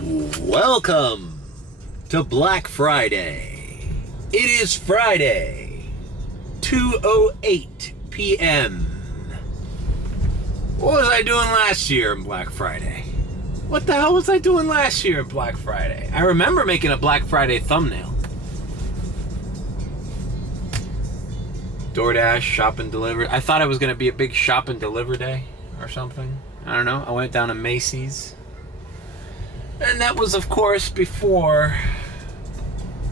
Welcome to Black Friday. It is Friday, 2:08 p.m. What was I doing last year in Black Friday? What the hell was I doing last year in Black Friday? I remember making a Black Friday thumbnail. DoorDash, shop and deliver. I thought it was going to be a big shop and deliver day or something. I don't know. I went down to Macy's. And that was, of course, before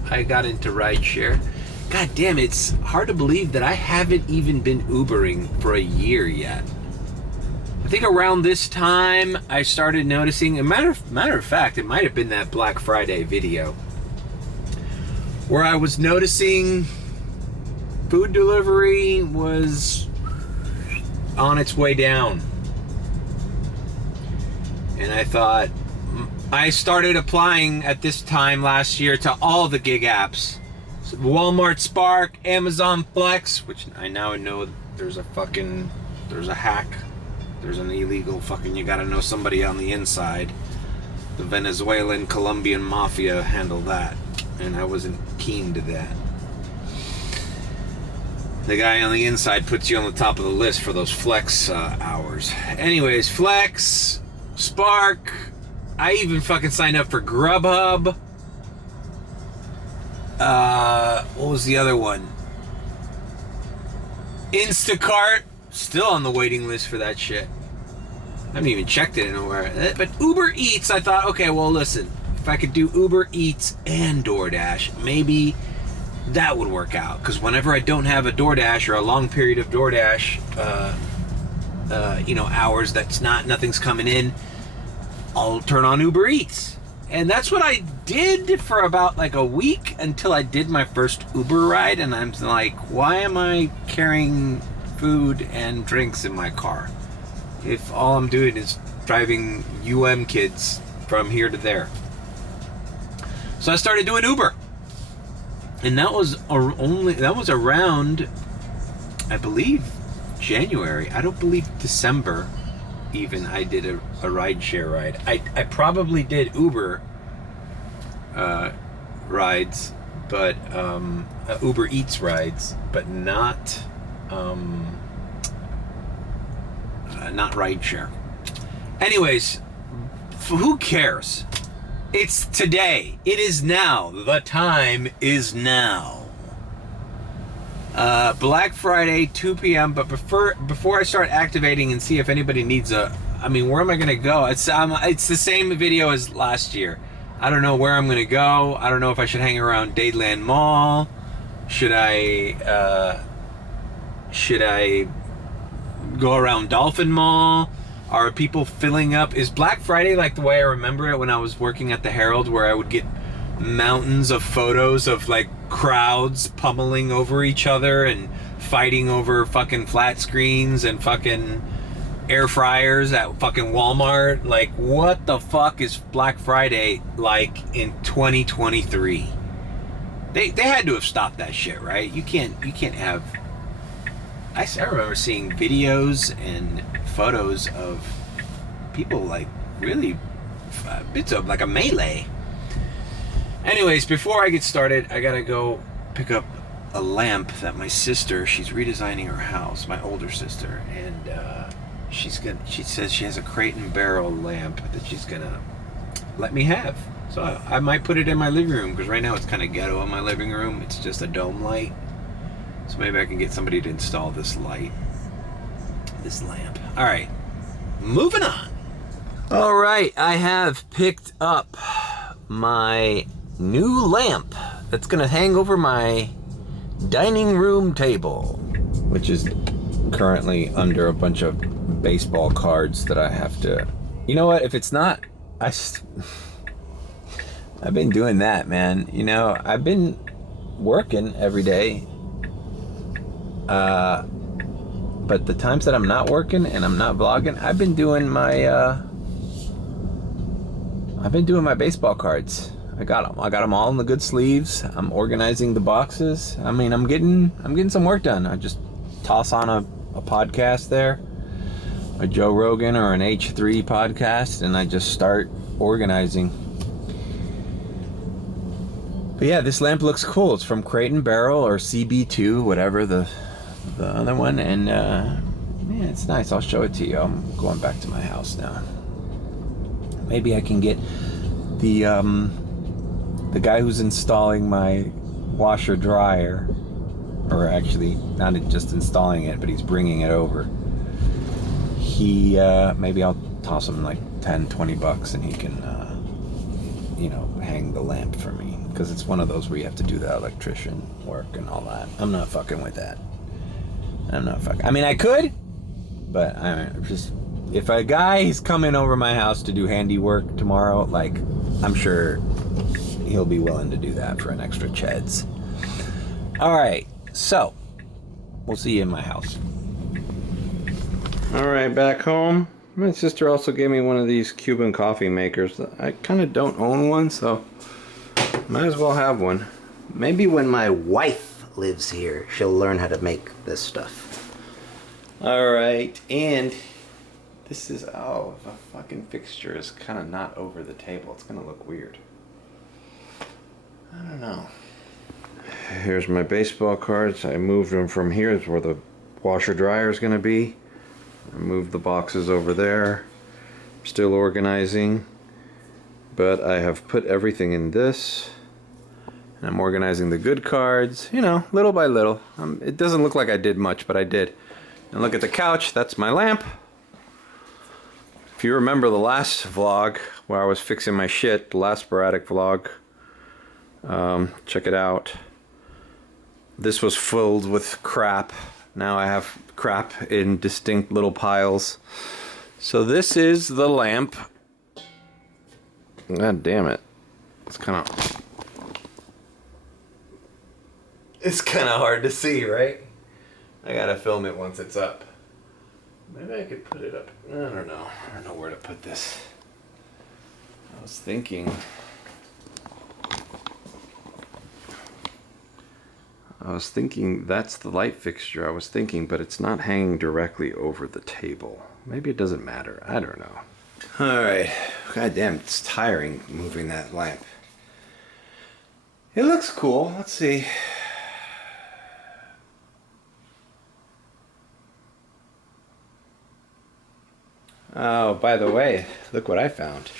I got into rideshare. God damn, it's hard to believe that I haven't even been Ubering for a year yet. I think around this time, I started noticing, a matter of fact, it might have been that Black Friday video, where I was noticing food delivery was on its way down. And I thought, I started applying at this time last year to all the gig apps. So Walmart Spark, Amazon Flex, which I now know there's a hack. There's an illegal fucking, you gotta know somebody on the inside. The Venezuelan, Colombian mafia handled that. And I wasn't keen to that. The guy on the inside puts you on the top of the list for those Flex hours. Anyways, Flex, Spark, I even fucking signed up for Grubhub. What was the other one? Instacart. Still on the waiting list for that shit. I haven't even checked it anywhere. But Uber Eats, I thought, okay, well, listen. If I could do Uber Eats and DoorDash, maybe that would work out. Because whenever I don't have a DoorDash or a long period of DoorDash, hours nothing's coming in, I'll turn on Uber Eats. And that's what I did for about like a week until I did my first Uber ride. And I'm like, why am I carrying food and drinks in my car if all I'm doing is driving kids from here to there? So I started doing Uber. And that was around, I believe, January. I don't believe December even I did a rideshare ride. I probably did Uber rides, but Uber Eats rides, but not rideshare. Anyways, who cares? It's today. It is now. The time is now. Black Friday, 2 p.m. But before I start activating and see if anybody needs where am I gonna go? It's the same video as last year. I don't know where I'm gonna go. I don't know if I should hang around Dateline Mall. Should I go around Dolphin Mall? Are people filling up? Is Black Friday like the way I remember it when I was working at the Herald, where I would get mountains of photos of like crowds pummeling over each other and fighting over fucking flat screens and fucking air fryers at fucking Walmart? Like, what the fuck is Black Friday like in 2023? They had to have stopped that shit, right? You can't have. I remember seeing videos and photos of people like really bits of like a melee. Anyways, before I get started, I gotta go pick up a lamp that my sister, she's redesigning her house, my older sister, and she says she has a crate and barrel lamp that she's gonna let me have. So I might put it in my living room, because right now it's kind of ghetto in my living room. It's just a dome light. So maybe I can get somebody to install this lamp. All right, moving on. All right, I have picked up my new lamp that's gonna hang over my dining room table, which is currently under a bunch of baseball cards that I have to, you know what, if it's not, I've been doing that, man. I've been working every day, but the times that I'm not working and I'm not vlogging, I've been doing my baseball cards. I got them all in the good sleeves. I'm organizing the boxes. I'm getting some work done. I just toss on a podcast there, a Joe Rogan or an H3 podcast, and I just start organizing. But yeah, this lamp looks cool. It's from Crate and Barrel or CB2, whatever the other one, and yeah, it's nice. I'll show it to you. I'm going back to my house now. Maybe I can get the guy who's installing my washer dryer, or actually not just installing it, but he's bringing it over. He maybe I'll toss him like 10-20 bucks and he can you know, hang the lamp for me, because it's one of those where you have to do the electrician work and all that. I'm not fucking with that. I mean, I could, but I'm just, if a guy is coming over my house to do handiwork tomorrow, like, I'm sure he'll be willing to do that for an extra cheds. All right, so we'll see you in my house. All right, back home. My sister also gave me one of these Cuban coffee makers. I kind of don't own one, so might as well have one. Maybe when my wife lives here, she'll learn how to make this stuff. All right, and this is, oh, the fucking fixture is kind of not over the table. It's gonna look weird. I don't know. Here's my baseball cards. I moved them from here. It's where the washer dryer is gonna be. I moved the boxes over there. Still organizing, but I have put everything in this. And I'm organizing the good cards, you know, little by little. It doesn't look like I did much, but I did. And look at the couch, that's my lamp. If you remember the last vlog where I was fixing my shit, the last sporadic vlog, check it out. This was filled with crap. Now I have crap in distinct little piles. So this is the lamp. God damn it. It's kind of hard to see, right? I gotta film it once it's up. Maybe I could put it up. I don't know. I don't know where to put this. I was thinking that's the light fixture. I was thinking, but it's not hanging directly over the table. Maybe it doesn't matter. I don't know. All right. God damn, it's tiring moving that lamp. It looks cool. Let's see. Oh, by the way, look what I found.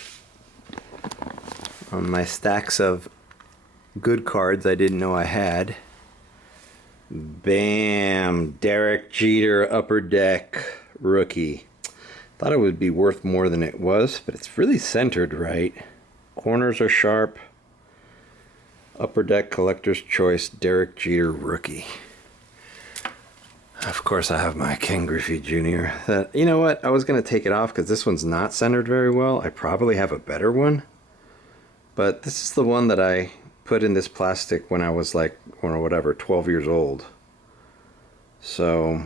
On my stacks of good cards I didn't know I had. Bam! Derek Jeter Upper Deck Rookie. Thought it would be worth more than it was, but it's really centered right. Corners are sharp. Upper Deck Collector's Choice Derek Jeter Rookie. Of course I have my Ken Griffey Jr. You know what? I was going to take it off because this one's not centered very well. I probably have a better one. But this is the one that I put in this plastic when I was like, or whatever, 12 years old. So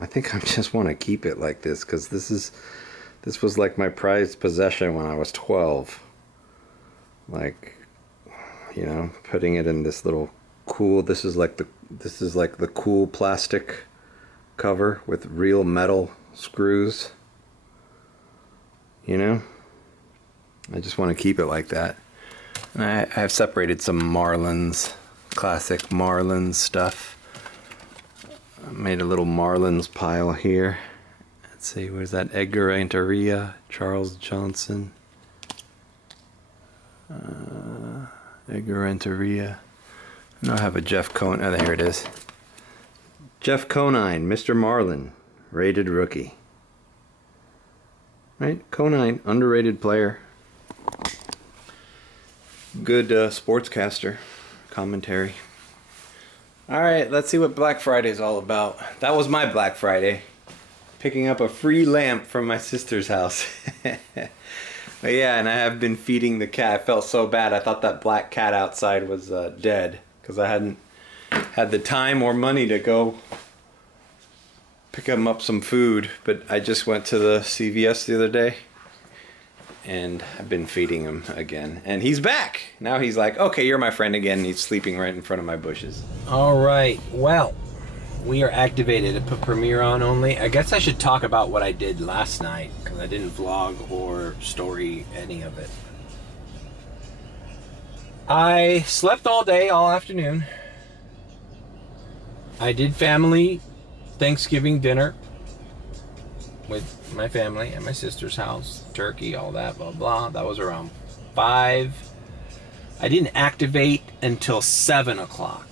I think I just want to keep it like this because this was like my prized possession when I was 12. Like, you know, putting it in this little cool, this is like the cool plastic cover with real metal screws. You know? I just want to keep it like that. And I have separated some Marlins, classic Marlins stuff. I made a little Marlins pile here. Let's see, where's that? Edgar Renteria, Charles Johnson. Edgar Renteria. I know I have a Jeff Conine. Oh, there it is. Jeff Conine, Mr. Marlin, rated rookie. Right? Conine, underrated player. Good sportscaster commentary. Alright, let's see what Black Friday is all about. That was my Black Friday. Picking up a free lamp from my sister's house. But yeah, and I have been feeding the cat. I felt so bad. I thought that black cat outside was dead. Because I hadn't had the time or money to go pick him up some food. But I just went to the CVS the other day. And I've been feeding him again. And he's back. Now he's like, okay, you're my friend again. And he's sleeping right in front of my bushes. All right. Well, we are activated. I put Premiere on only. I guess I should talk about what I did last night. Because I didn't vlog or story any of it. I slept all day, all afternoon. I did family Thanksgiving dinner with my family at my sister's house. Turkey, all that, blah, blah. That was around 5. I didn't activate until 7 o'clock.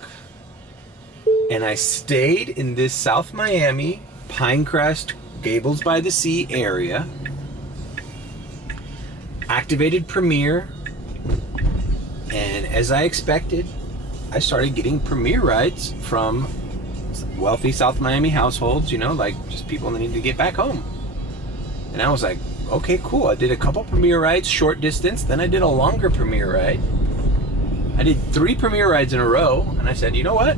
And I stayed in this South Miami, Pinecrest, Gables by the Sea area. Activated Premier. And as I expected, I started getting Premier rides from wealthy South Miami households, you know, like just people that need to get back home. And I was like, okay, cool. I did a couple Premier rides, short distance. Then I did a longer Premier ride. I did 3 Premier rides in a row. And I said, you know what?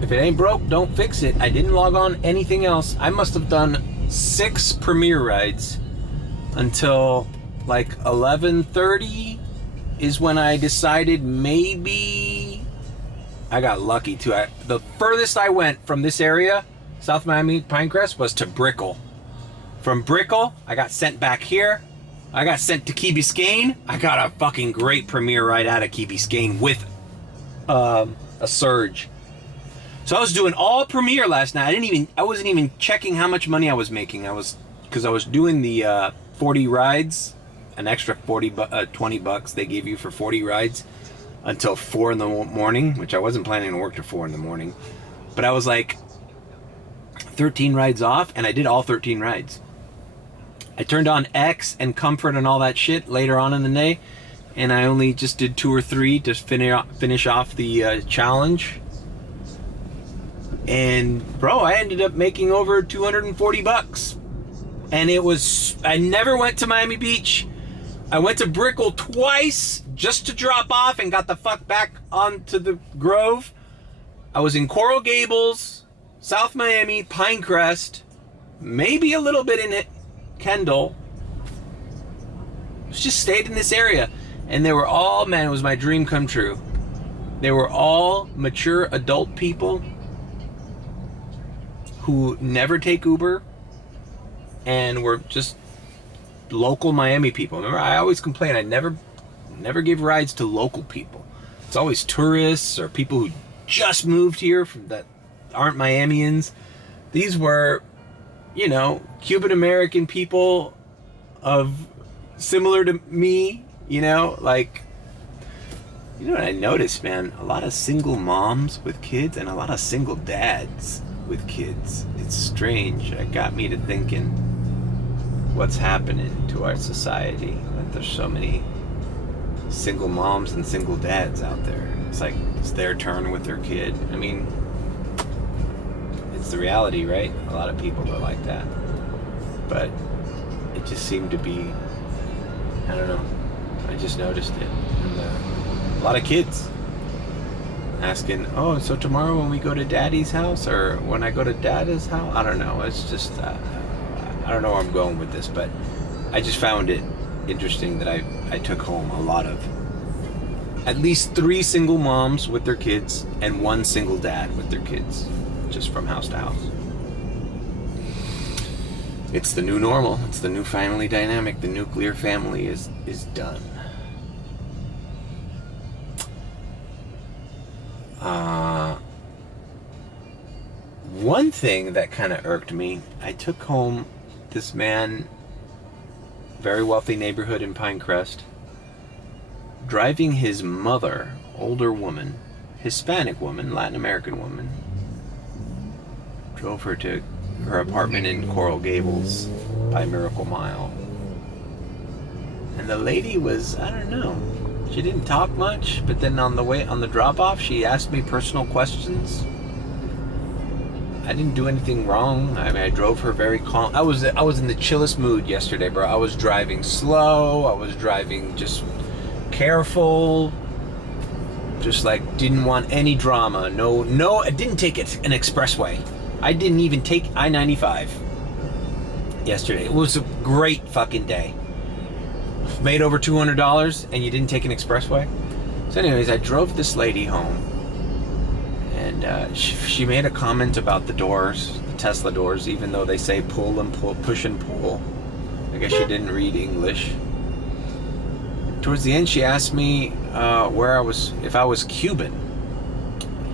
If it ain't broke, don't fix it. I didn't log on anything else. I must have done 6 Premier rides until like 11:30 is when I decided maybe I got lucky too. The furthest I went from this area, South Miami, Pinecrest, was to Brickell. From Brickell, I got sent back here. I got sent to Key Biscayne. I got a fucking great Premier ride out of Key Biscayne with a surge. So I was doing all Premier last night. I wasn't even checking how much money I was making. Because I was doing the 40 rides, an extra 20 bucks they gave you for 40 rides until 4 in the morning, which I wasn't planning to work till 4 in the morning. But I was like 13 rides off, and I did all 13 rides. I turned on X and Comfort and all that shit later on in the day, and I only just did 2 or 3 to finish off the challenge. And bro, I ended up making over 240 bucks. And I never went to Miami Beach. I went to Brickell twice just to drop off and got the fuck back onto the Grove. I was in Coral Gables, South Miami, Pinecrest, maybe a little bit in Kendall. Just stayed in this area. And they were all, man, it was my dream come true. They were all mature adult people who never take Uber and were just local Miami people. Remember, I always complain I never give rides to local people. It's always tourists or people who just moved here that aren't Miamians. These were, you know, Cuban American people of similar to me, you know, like, you know what I noticed, man? A lot of single moms with kids and a lot of single dads with kids. It's strange. It got me to thinking what's happening to our society, that there's so many single moms and single dads out there. It's like it's their turn with their kid. I mean, it's the reality, right? A lot of people are like that, but it just seemed to be, I don't know, I just noticed it. And a lot of kids asking, oh, so tomorrow when we go to Daddy's house, or when I go to Dada's house, I don't know. It's just, I don't know where I'm going with this, but I just found it interesting that I took home a lot of, at least 3 single moms with their kids and 1 single dad with their kids, just from house to house. It's the new normal. It's the new family dynamic. The nuclear family is done. One thing that kind of irked me, I took home this man, very wealthy neighborhood in Pinecrest, driving his mother, older woman, Hispanic woman, Latin American woman, drove her to her apartment in Coral Gables by Miracle Mile. And the lady was, I don't know, she didn't talk much, but then on the drop-off, she asked me personal questions. I didn't do anything wrong. I mean, I drove her very calm. I was in the chillest mood yesterday, bro. I was driving slow. I was driving just careful. Just like didn't want any drama. No, I didn't take an expressway. I didn't even take I-95 yesterday. It was a great fucking day. Made over $200 and you didn't take an expressway. So anyways, I drove this lady home. And she made a comment about the doors, the Tesla doors, even though they say pull and pull, push and pull. I guess she didn't read English. towards the end, she asked me if I was Cuban.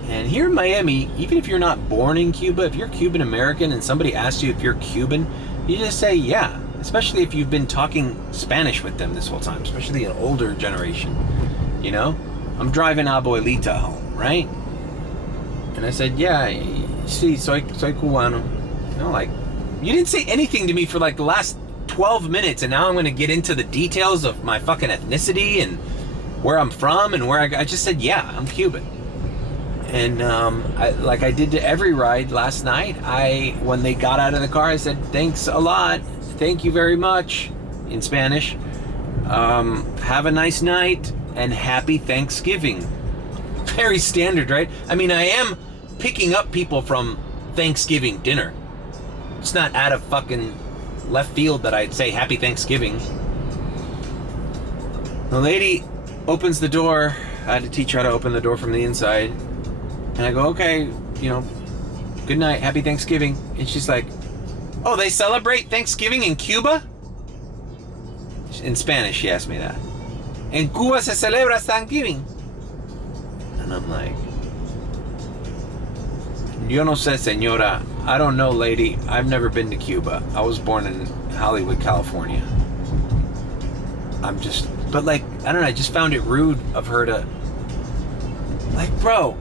And here in Miami, even if you're not born in Cuba, if you're Cuban American and somebody asks you if you're Cuban, you just say yeah. Especially if you've been talking Spanish with them this whole time, especially an older generation. You know, I'm driving Abuelita home, right? And I said, yeah, sí, soy cubano. You know, like, you didn't say anything to me for like the last 12 minutes, and now I'm going to get into the details of my fucking ethnicity and where I'm from and where I just said, yeah, I'm Cuban. And like I did to every ride last night, when they got out of the car, I said, thanks a lot. Thank you very much, in Spanish. Have a nice night, and happy Thanksgiving. Very standard, right? I mean, I am picking up people from Thanksgiving dinner. It's not out of fucking left field that I'd say happy Thanksgiving. The lady opens the door. I had to teach her how to open the door from the inside. And I go, okay, you know, good night, happy Thanksgiving. And she's like, oh, they celebrate Thanksgiving in Cuba? In Spanish, she asked me that. En Cuba se celebra Thanksgiving. And I'm like, yo no sé, señora. I don't know, lady. I've never been to Cuba. I was born in Hollywood, California. But like, I don't know, I just found it rude of her to, like, bro,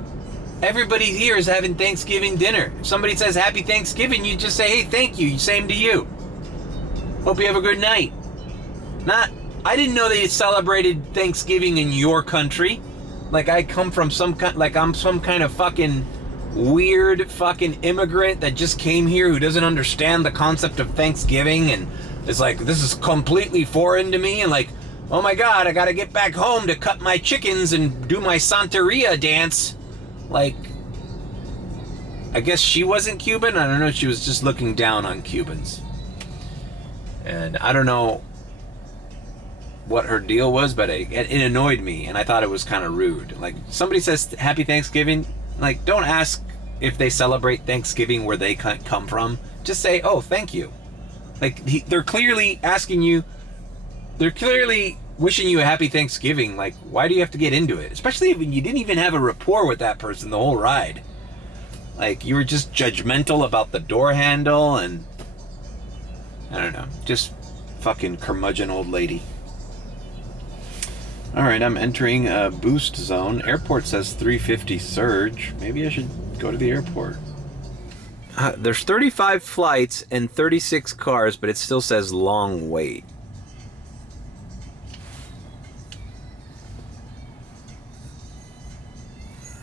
everybody here is having Thanksgiving dinner. If somebody says happy Thanksgiving, you just say, hey, thank you. Same to you. Hope you have a good night. I didn't know they celebrated Thanksgiving in your country. Like I come from I'm some kind of fucking weird fucking immigrant that just came here who doesn't understand the concept of Thanksgiving and is like, this is completely foreign to me, and like, oh my God, I gotta get back home to cut my chickens and do my Santeria dance. Like, I guess she wasn't Cuban. I don't know. She was just looking down on Cubans. And I don't know what her deal was, but it annoyed me, and I thought it was kind of rude. Like, somebody says happy Thanksgiving, like, don't ask if they celebrate Thanksgiving where they come from. Just say, oh, thank you. Like, they're clearly asking you, they're clearly wishing you a happy Thanksgiving. Like, why do you have to get into it? Especially when you didn't even have a rapport with that person the whole ride. Like, you were just judgmental about the door handle, and I don't know, just fucking curmudgeon old lady. Alright, I'm entering a boost zone. Airport says 350 surge. Maybe I should go to the airport. There's 35 flights and 36 cars, but it still says long wait.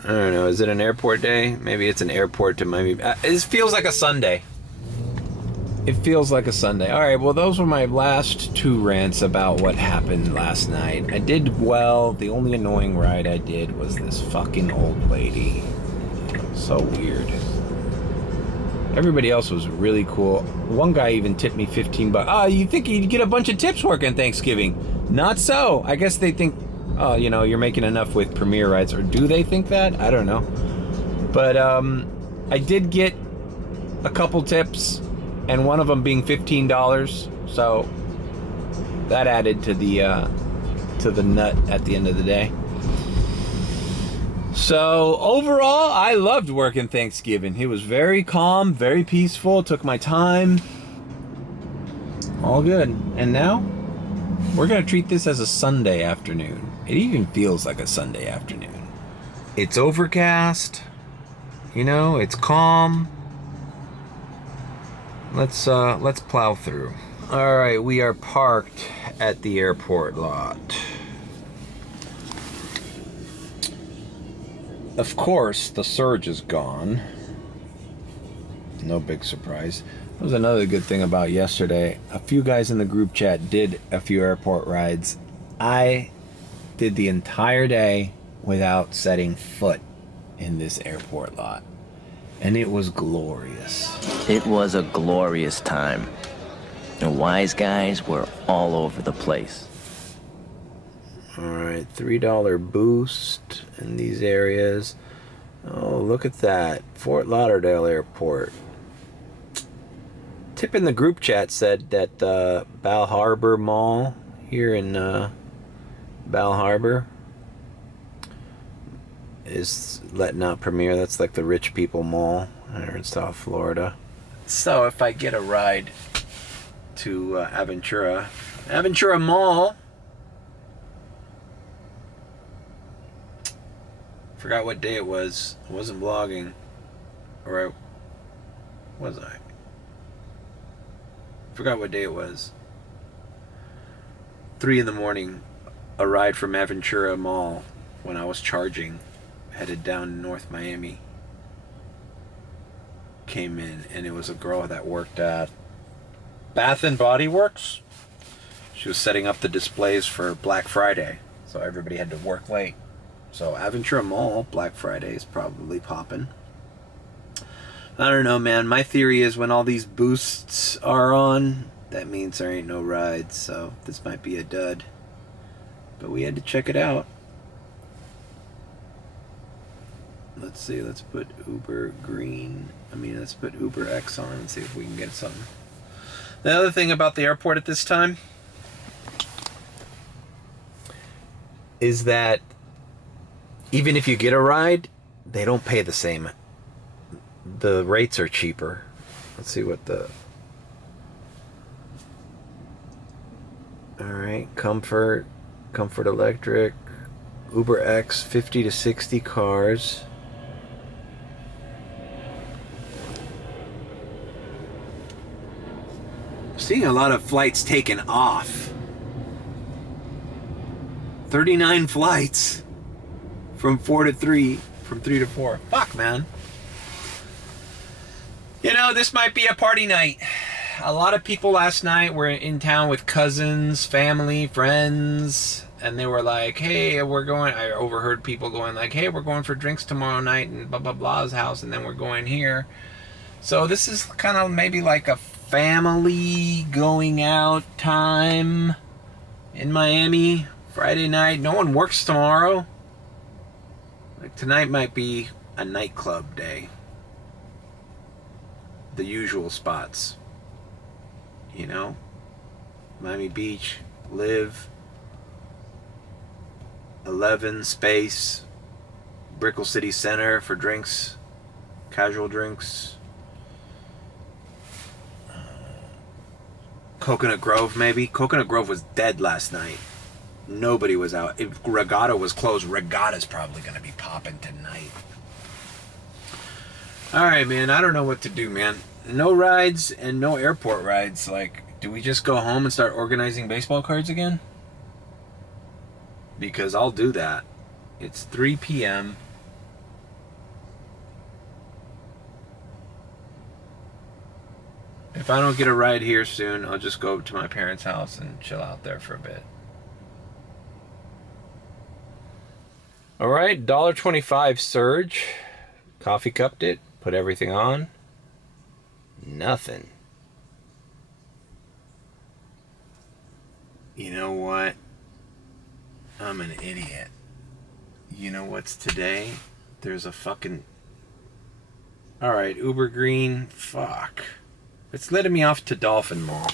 I don't know, is it an airport day? Maybe it's an airport to Miami. It feels like a Sunday. It feels like a Sunday. Alright, well, those were my last two rants about what happened last night. I did well. The only annoying ride I did was this fucking old lady. So weird. Everybody else was really cool. One guy even tipped me $15. Oh, you think you'd get a bunch of tips working Thanksgiving? Not so. I guess they think, oh, you know, you're making enough with Premier rides. Or do they think that? I don't know. But I did get a couple tips, and one of them being $15. So that added to the nut at the end of the day. So overall, I loved working Thanksgiving. It was very calm, very peaceful. Took my time. All good. And now we're gonna treat this as a Sunday afternoon. It even feels like a Sunday afternoon. It's overcast. You know, it's calm. Let's plow through. All right, we are parked at the airport lot. Of course, the surge is gone. No big surprise. That was another good thing about yesterday. A few guys in the group chat did a few airport rides. I did the entire day without setting foot in this airport lot. And it was glorious. It was a glorious time. The wise guys were all over the place. Alright, $3 boost in these areas. Oh, look at that. Fort Lauderdale Airport. Tip in the group chat said that Bal Harbor Mall here in Bal Harbor is letting out premiere. That's like the rich people mall here in South Florida. So if I get a ride to Aventura Mall, forgot what day it was. I wasn't vlogging, or was I? Forgot what day it was. 3 a.m, a ride from Aventura Mall when I was charging, headed down North Miami, came in, and it was a girl that worked at Bath and Body Works. She was setting up the displays for Black Friday, so everybody had to work late. So Aventura Mall, Black Friday is probably popping. I don't know, man. My theory is when all these boosts are on, that means there ain't no rides, so this might be a dud. But we had to check it out. Let's see, let's put Uber Green. Let's put Uber X on and see if we can get something. The other thing about the airport at this time is that even if you get a ride, they don't pay the same. The rates are cheaper. Let's see what the... Alright, Comfort Electric, Uber X, 50 to 60 cars. Seeing a lot of flights taken off. 39 flights from 4 to 3, from 3 to 4. Fuck, man. You know, this might be a party night. A lot of people last night were in town with cousins, family, friends, and they were like, hey, I overheard people going like, hey, we're going for drinks tomorrow night in blah, blah, blah's house, and then we're going here. So this is kind of maybe like a family going out time in Miami, Friday night. No one works tomorrow. Like tonight might be a nightclub day. The usual spots. You know? Miami Beach, Live, 11, Space, Brickell City Center for drinks, casual drinks. Coconut Grove, maybe. Coconut Grove was dead last night. Nobody was out. If Regatta was closed, Regatta's probably going to be popping tonight. Alright, man. I don't know what to do, man. No rides and no airport rides. Like, do we just go home and start organizing baseball cards again? Because I'll do that. It's 3 p.m. If I don't get a ride here soon, I'll just go to my parents' house and chill out there for a bit. Alright, $1.25 surge. Coffee cupped it, put everything on. Nothing. You know what? I'm an idiot. You know what's today? There's a fucking... Alright, Uber Green. Fuck. It's letting me off to Dolphin Mall.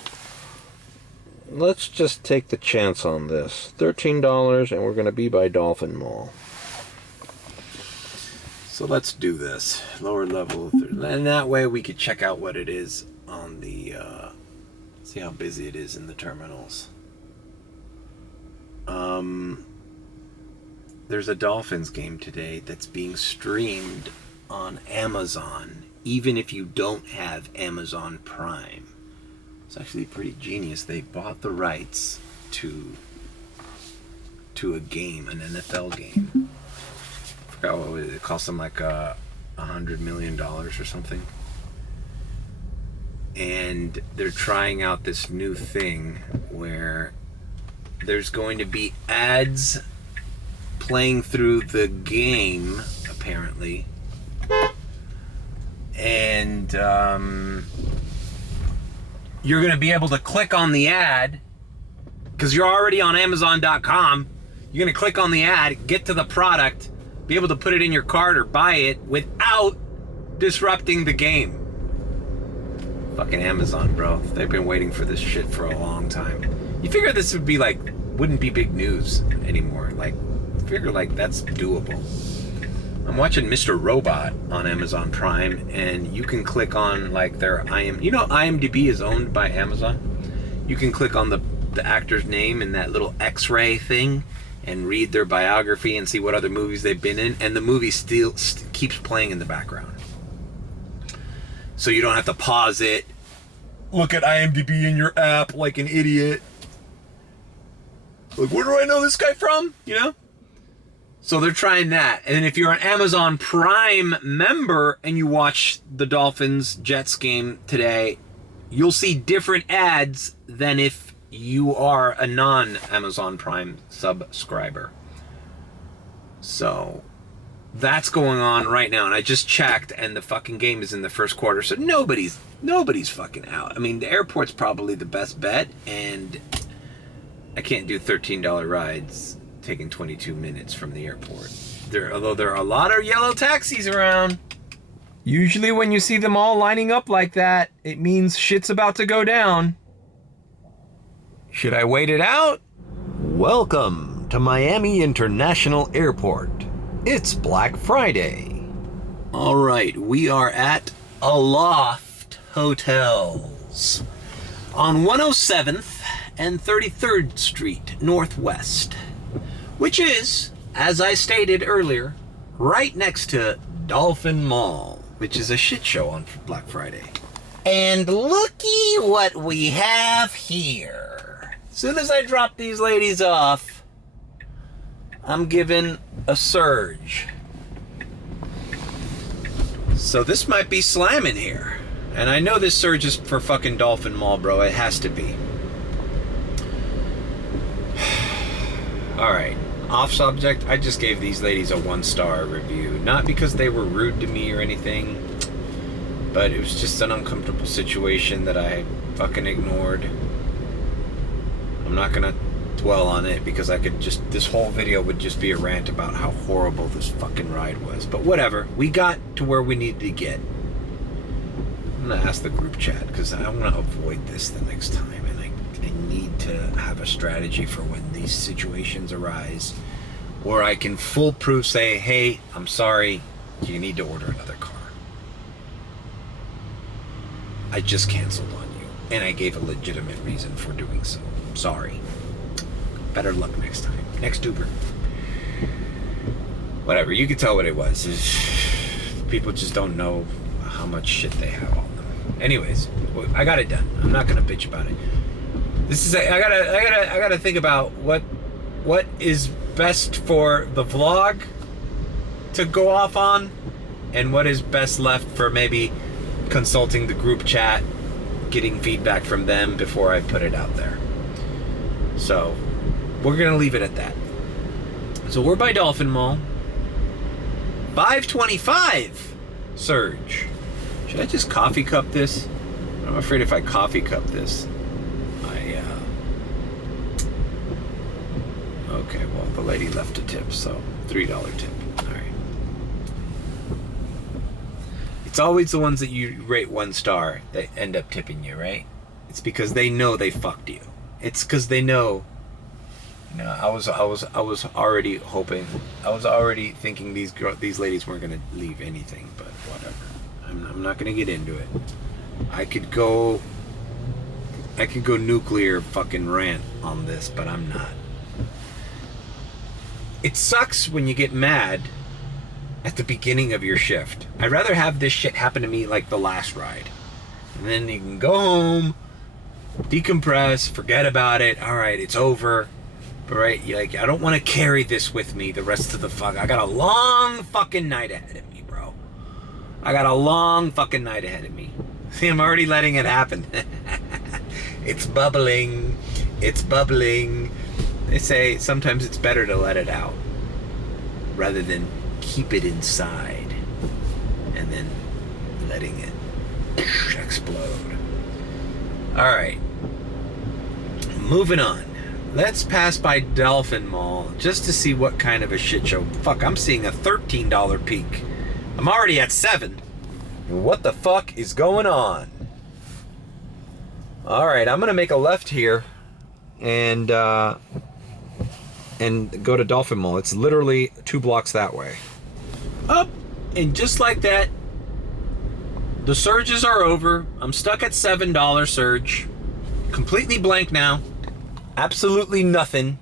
Let's just take the chance on this. $13 and we're going to be by Dolphin Mall. So let's do this. Lower level. And that way we could check out what it is on the... see how busy it is in the terminals. There's a Dolphins game today that's being streamed on Amazon, even if you don't have Amazon Prime. It's actually pretty genius. They bought the rights to a game, an NFL game. I forgot what it was. It cost them like $100 million or something. And they're trying out this new thing where there's going to be ads playing through the game, apparently. And you're going to be able to click on the ad because you're already on Amazon.com. You're going to click on the ad, get to the product, be able to put it in your cart or buy it without disrupting the game. Fucking Amazon, bro. They've been waiting for this shit for a long time. You figure this would be like wouldn't be big news anymore. Like, figure like that's doable. I'm watching Mr. Robot on Amazon Prime, and you can click on like their IMDb is owned by Amazon. You can click on the actor's name in that little X-ray thing and read their biography and see what other movies they've been in, and the movie still keeps playing in the background. So you don't have to pause it, look at IMDb in your app like an idiot. Like, where do I know this guy from? You know? So they're trying that. And then if you're an Amazon Prime member and you watch the Dolphins Jets game today, you'll see different ads than if you are a non-Amazon Prime subscriber. So that's going on right now. And I just checked, and the fucking game is in the first quarter. So nobody's fucking out. I mean, the airport's probably the best bet, and I can't do $13 rides taking 22 minutes from the airport. Although there are a lot of yellow taxis around. Usually when you see them all lining up like that, it means shit's about to go down. Should I wait it out? Welcome to Miami International Airport. It's Black Friday. All right, we are at Aloft Hotels on 107th and 33rd Street Northwest, which is, as I stated earlier, right next to Dolphin Mall, which is a shit show on Black Friday. And looky what we have here. As soon as I drop these ladies off, I'm given a surge. So this might be slamming here. And I know this surge is for fucking Dolphin Mall, bro. It has to be. Alright. Off subject, I just gave these ladies a 1-star review. Not because they were rude to me or anything, but it was just an uncomfortable situation that I fucking ignored. I'm not gonna dwell on it because this whole video would just be a rant about how horrible this fucking ride was. But whatever, we got to where we needed to get. I'm gonna ask the group chat because I want to avoid this the next time, and I need to have a strategy for when these situations arise where I can foolproof say, hey, I'm sorry, you need to order another car. I just canceled on you, and I gave a legitimate reason for doing so. Sorry. Better luck next time. Next Uber. Whatever, you can tell what it was. People just don't know how much shit they have on them. Anyways, I got it done. I'm not gonna bitch about it. I gotta think about what is best for the vlog to go off on, and what is best left for maybe consulting the group chat, getting feedback from them before I put it out there. So we're gonna leave it at that. So we're by Dolphin Mall. 525 surge. Should I just coffee cup this? I'm afraid if I coffee cup this, okay, well, the lady left a tip, so $3 tip. All right. It's always the ones that you rate 1 star that end up tipping you, right? It's because they know they fucked you. It's because they know. You know, I was already hoping. I was already thinking these ladies weren't gonna leave anything, but whatever. I'm not gonna get into it. I could go nuclear fucking rant on this, but I'm not. It sucks when you get mad at the beginning of your shift. I'd rather have this shit happen to me like the last ride. And then you can go home, decompress, forget about it. All right, it's over. But right, like, I don't want to carry this with me the rest of the fuck. I got a long fucking night ahead of me, bro. I got a long fucking night ahead of me. See, I'm already letting it happen. It's bubbling. It's bubbling. They say sometimes it's better to let it out rather than keep it inside and then letting it explode. All right, moving on. Let's pass by Dolphin Mall just to see what kind of a shit show. Fuck, I'm seeing a $13 peak. I'm already at 7. What the fuck is going on? All right, I'm gonna make a left here, and and go to Dolphin Mall. It's literally 2 blocks that way. Up, and just like that, the surges are over. I'm stuck at $7 surge. Completely blank now. Absolutely nothing.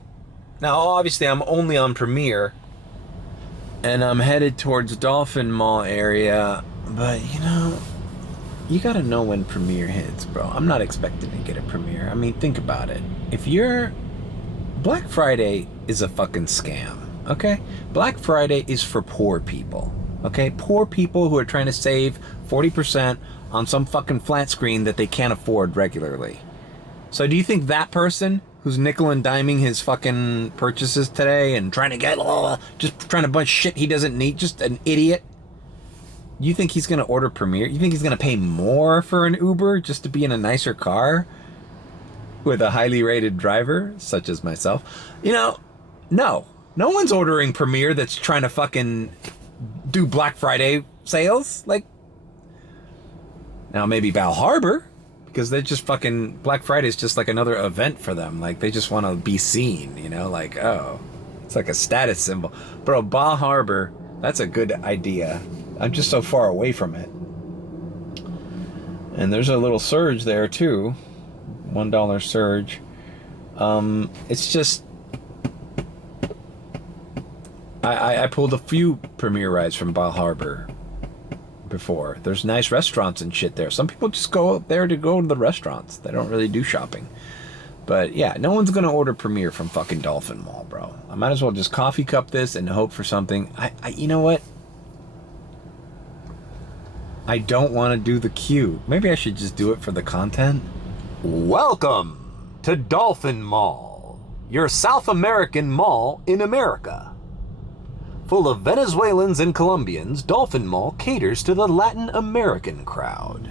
Now, obviously, I'm only on Premiere. And I'm headed towards Dolphin Mall area. But, you know, you gotta know when Premiere hits, bro. I'm not expecting to get a Premiere. I mean, think about it. If you're... Black Friday is a fucking scam, okay? Black Friday is for poor people, okay? Poor people who are trying to save 40% on some fucking flat screen that they can't afford regularly. So do you think that person who's nickel and diming his fucking purchases today and trying to get, just trying to bunch shit he doesn't need, just an idiot, you think he's gonna order Premiere? You think he's gonna pay more for an Uber just to be in a nicer car with a highly rated driver, such as myself? You know, no one's ordering Premiere that's trying to fucking do Black Friday sales. Like, now maybe Bal Harbor, because they just fucking, Black Friday is just like another event for them. Like, they just want to be seen, you know, like, oh, it's like a status symbol. Bro, Bal Harbor, that's a good idea. I'm just so far away from it. And there's a little surge there too. $1 surge. It's just, I pulled a few Premiere rides from Bal Harbor before. There's nice restaurants and shit there. Some people just go there to go to the restaurants. They don't really do shopping. But yeah, no one's gonna order Premiere from fucking Dolphin Mall, bro. I might as well just coffee cup this and hope for something. You know what? I don't want to do the queue. Maybe I should just do it for the content. Welcome to Dolphin Mall, your South American mall in America. Full of Venezuelans and Colombians, Dolphin Mall caters to the Latin American crowd.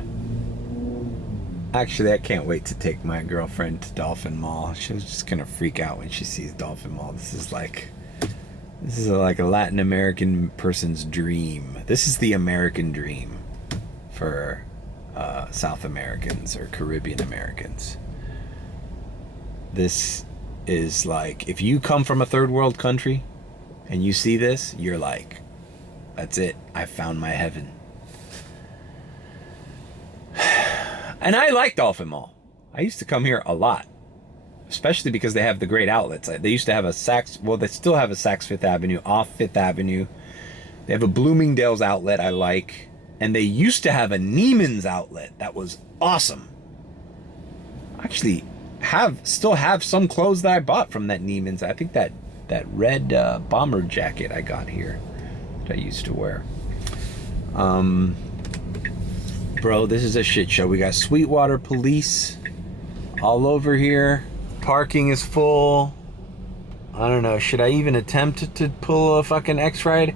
Actually, I can't wait to take my girlfriend to Dolphin Mall. She's just gonna freak out when she sees Dolphin Mall. This is like a Latin American person's dream. This is the American dream for South Americans or Caribbean Americans. This is like, if you come from a third world country and you see this, you're like, that's it, I found my heaven. And I like Dolphin Mall. I used to come here a lot, especially because they have the great outlets. They used to have a Saks, well, they still have a Saks Fifth Avenue, off Fifth Avenue. They have a Bloomingdale's outlet I like. And they used to have a Neiman's outlet that was awesome. Actually, still have some clothes that I bought from that Neiman's. I think that red bomber jacket I got here that I used to wear. Bro, this is a shit show. We got Sweetwater police all over here. Parking is full. I don't know. Should I even attempt to pull a fucking X-Ride?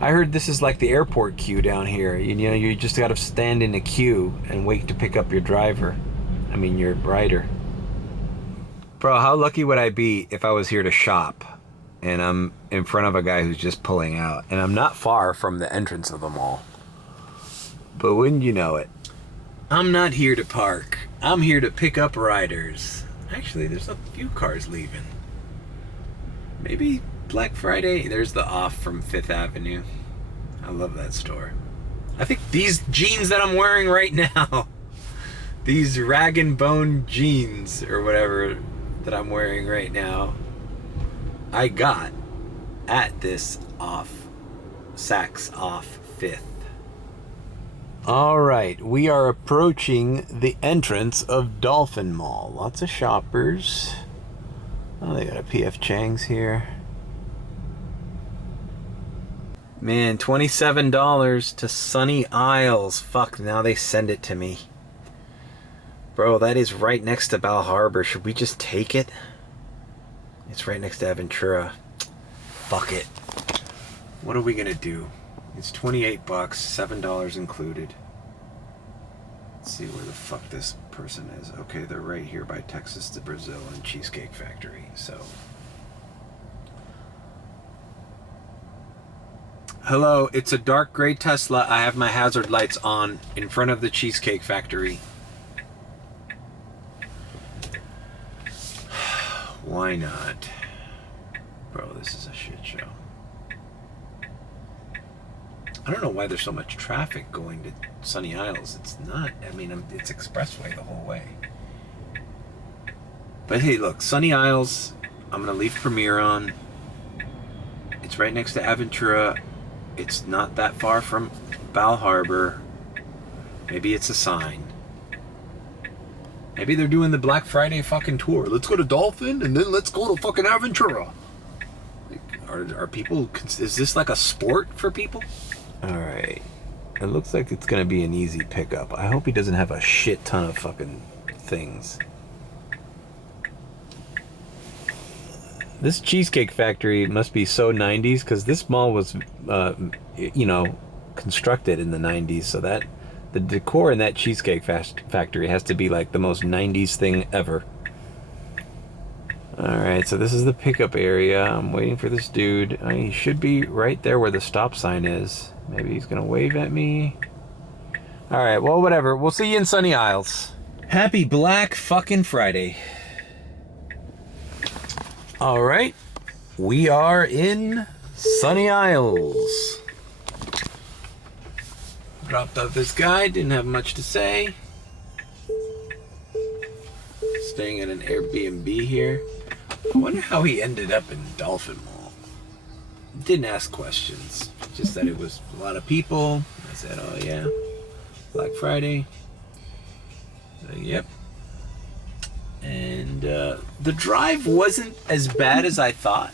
I heard this is like the airport queue down here. You know, you just gotta stand in a queue and wait to pick up your driver. I mean, your rider. Bro, how lucky would I be if I was here to shop and I'm in front of a guy who's just pulling out, and I'm not far from the entrance of the mall. But wouldn't you know it, I'm not here to park. I'm here to pick up riders. Actually, there's a few cars leaving. Maybe Black Friday. There's the off from Fifth Avenue. I love that store. I think these jeans that I'm wearing right now, these rag and bone jeans or whatever that I'm wearing right now, I got at this Saks off Fifth. All right, we are approaching the entrance of Dolphin Mall. Lots of shoppers. Oh, they got a P.F. Chang's here. Man, $27 to Sunny Isles. Fuck, now they send it to me. Bro, that is right next to Bal Harbor. Should we just take it? It's right next to Aventura. Fuck it. What are we gonna do? It's $28, $7 included. Let's see where the fuck this person is. Okay, they're right here by Texas to Brazil and Cheesecake Factory, so. Hello, it's a dark gray Tesla. I have my hazard lights on in front of the Cheesecake Factory. Why not? Bro, this is a shit show. I don't know why there's so much traffic going to Sunny Isles. It's not. I mean, it's expressway the whole way. But hey, look, Sunny Isles. I'm gonna leave Premiere on. It's right next to Aventura. It's not that far from Bal Harbor. Maybe it's a sign. Maybe they're doing the Black Friday fucking tour. Let's go to Dolphin and then let's go to fucking Aventura. Like, are people? Is this like a sport for people? All right. It looks like it's gonna be an easy pickup. I hope he doesn't have a shit ton of fucking things. This Cheesecake Factory must be so 90s because this mall was, you know, constructed in the 90s. So that the decor in that Cheesecake Factory has to be like the most 90s thing ever. All right, so this is the pickup area. I'm waiting for this dude. He should be right there where the stop sign is. Maybe he's gonna wave at me. All right, well, whatever. We'll see you in Sunny Isles. Happy Black fucking Friday. All right, we are in Sunny Isles. Dropped off this guy, didn't have much to say. Staying at an Airbnb here. I wonder how he ended up in Dolphin Mall. Didn't ask questions, just said it was a lot of people. I said, oh yeah, Black Friday. Yep. And the drive wasn't as bad as I thought.